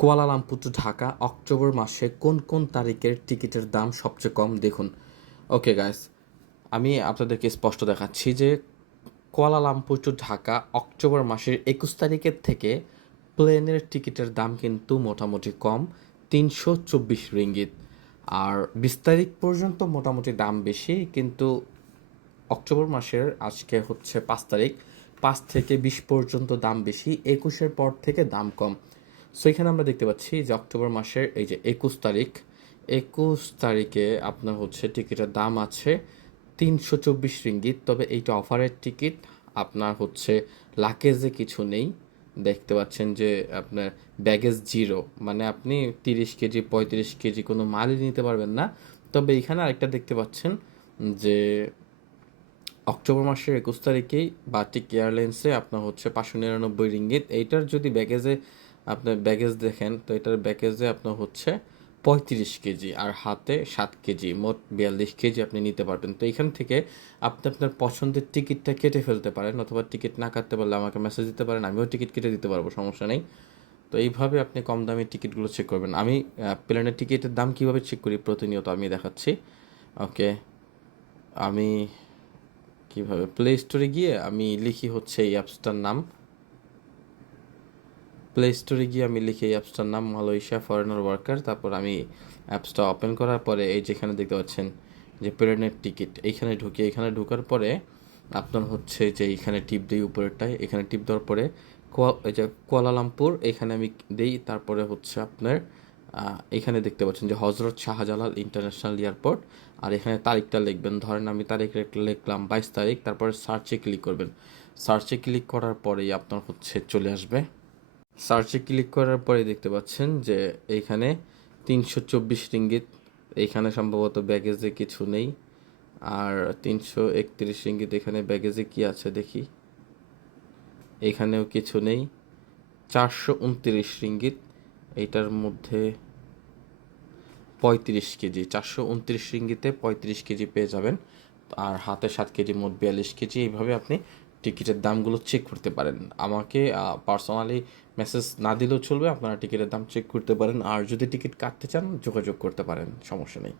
Kuala Lumpur two Dhaka, October মাসে কোন কোন তারিখের টিকিটের দাম সবচেয়ে কম? দেখুন। ওকে গাইস আমি আপনাদেরকে স্পষ্ট দেখাচ্ছি যে কুয়ালালামপুর টু ঢাকা, অক্টোবর মাসের একুশ তারিখের থেকে প্লেনের টিকিটের দাম কিন্তু মোটামুটি কম, তিনশো চব্বিশ রিঙ্গিত। আর বিশ তারিখ পর্যন্ত মোটামুটি দাম বেশি, কিন্তু অক্টোবর মাসের আজকে হচ্ছে পাঁচ তারিখ, পাঁচ থেকে বিশ পর্যন্ত দাম বেশি, একুশের পর থেকে দাম কম। সো এখানে আমরা দেখতে পাচ্ছি যে অক্টোবর মাসের এই যে একুশ তারিখ, একুশ তারিখে আপনার হচ্ছে টিকিটের দাম আছে তিনশো চব্বিশ রিঙ্গিত। তবে এইটা অফারের টিকিট, আপনার হচ্ছে লাকেজে কিছু নেই। দেখতে পাচ্ছেন যে আপনার ব্যাগেজ জিরো মানে আপনি তিরিশ কেজি, পঁয়ত্রিশ কেজি কোনো মালই নিতে পারবেন না। তবে এখানে আরেকটা দেখতে পাচ্ছেন যে অক্টোবর মাসের একুশ তারিখেই বাটিক এয়ারলাইন্সে আপনার হচ্ছে পাঁচশো নিরানব্বই রিঙ্গিত। এইটার যদি ব্যাগেজে আপনার ব্যাগেজ দেখেন, তো এটার ব্যাগেজে আপনার হচ্ছে পঁয়ত্রিশ কেজি আর হাতে সাত কেজি, মোট বিয়াল্লিশ কেজি আপনি নিতে পারবেন। তো এখান থেকে আপনি আপনার পছন্দের টিকিটটা কেটে ফেলতে পারেন অথবা টিকিট না কাটতে পারলে আমাকে মেসেজ দিতে পারেন, আমিও টিকিট কেটে দিতে পারব, সমস্যা নেই। তো এইভাবে আপনি কম দামি টিকিটগুলো চেক করবেন। আমি প্লেনের টিকিটের দাম কীভাবে চেক করি প্রতিনিয়ত আমি দেখাচ্ছি। ওকে, আমি কীভাবে? প্লে স্টোরে গিয়ে আমি লিখি হচ্ছে এই অ্যাপসটার নাম। প্লে স্টোরে গিয়ে আমি লিখি এই অ্যাপসটার নাম মালয়েশিয়া ফরেনার ওয়ার্কার তারপর আমি অ্যাপসটা ওপেন করার পরে এই যেখানে দেখতে পাচ্ছেন যে প্লেনের টিকিট এইখানে ঢুকি এখানে ঢোকার পরে আপনার হচ্ছে যে এইখানে টিপ দিই উপরেরটায়, এখানে টিপ দেওয়ার পরে এই যে কুয়ালালামপুর, এখানে আমি দিই, তারপরে হচ্ছে আপনার এখানে দেখতে পাচ্ছেন যে হজরত শাহজালাল ইন্টারন্যাশনাল এয়ারপোর্ট আর এখানে তারিখটা লিখবেন, ধরেন আমি তারিখ লিখলাম বাইশ তারিখ, তারপরে সার্চে ক্লিক করবেন। সার্চে ক্লিক করার পরেই আপনার হচ্ছে চলে আসবে। সার্চে ক্লিক করার পরে দেখতে পাচ্ছেন যে এইখানে তিনশো চব্বিশ রিঙ্গিত এইখানে সম্ভবত ব্যাগেজে কিছু নেই। আর তিনশো একত্রিশ রিঙ্গিত এখানে ব্যাগেজে কি আছে দেখি। এখানেও কিছু নেই। চারশো উনত্রিশ রিঙ্গিত এইটার মধ্যে পঁয়ত্রিশ কেজি, চারশো উনত্রিশ রিঙ্গিতে পঁয়ত্রিশ কেজি পেয়ে যাবেন। আর হাতে সাত কেজি, মোট বিয়াল্লিশ কেজি। এইভাবে আপনি টিকিটের দামগুলো চেক করতে পারেন। আমাকে পার্সোনালি মেসেজ না দিলেও চলবে, আপনারা টিকিটের দাম চেক করতে পারেন। আর যদি টিকিট কাটতে চান, যোগাযোগ করতে পারেন, সমস্যা নেই।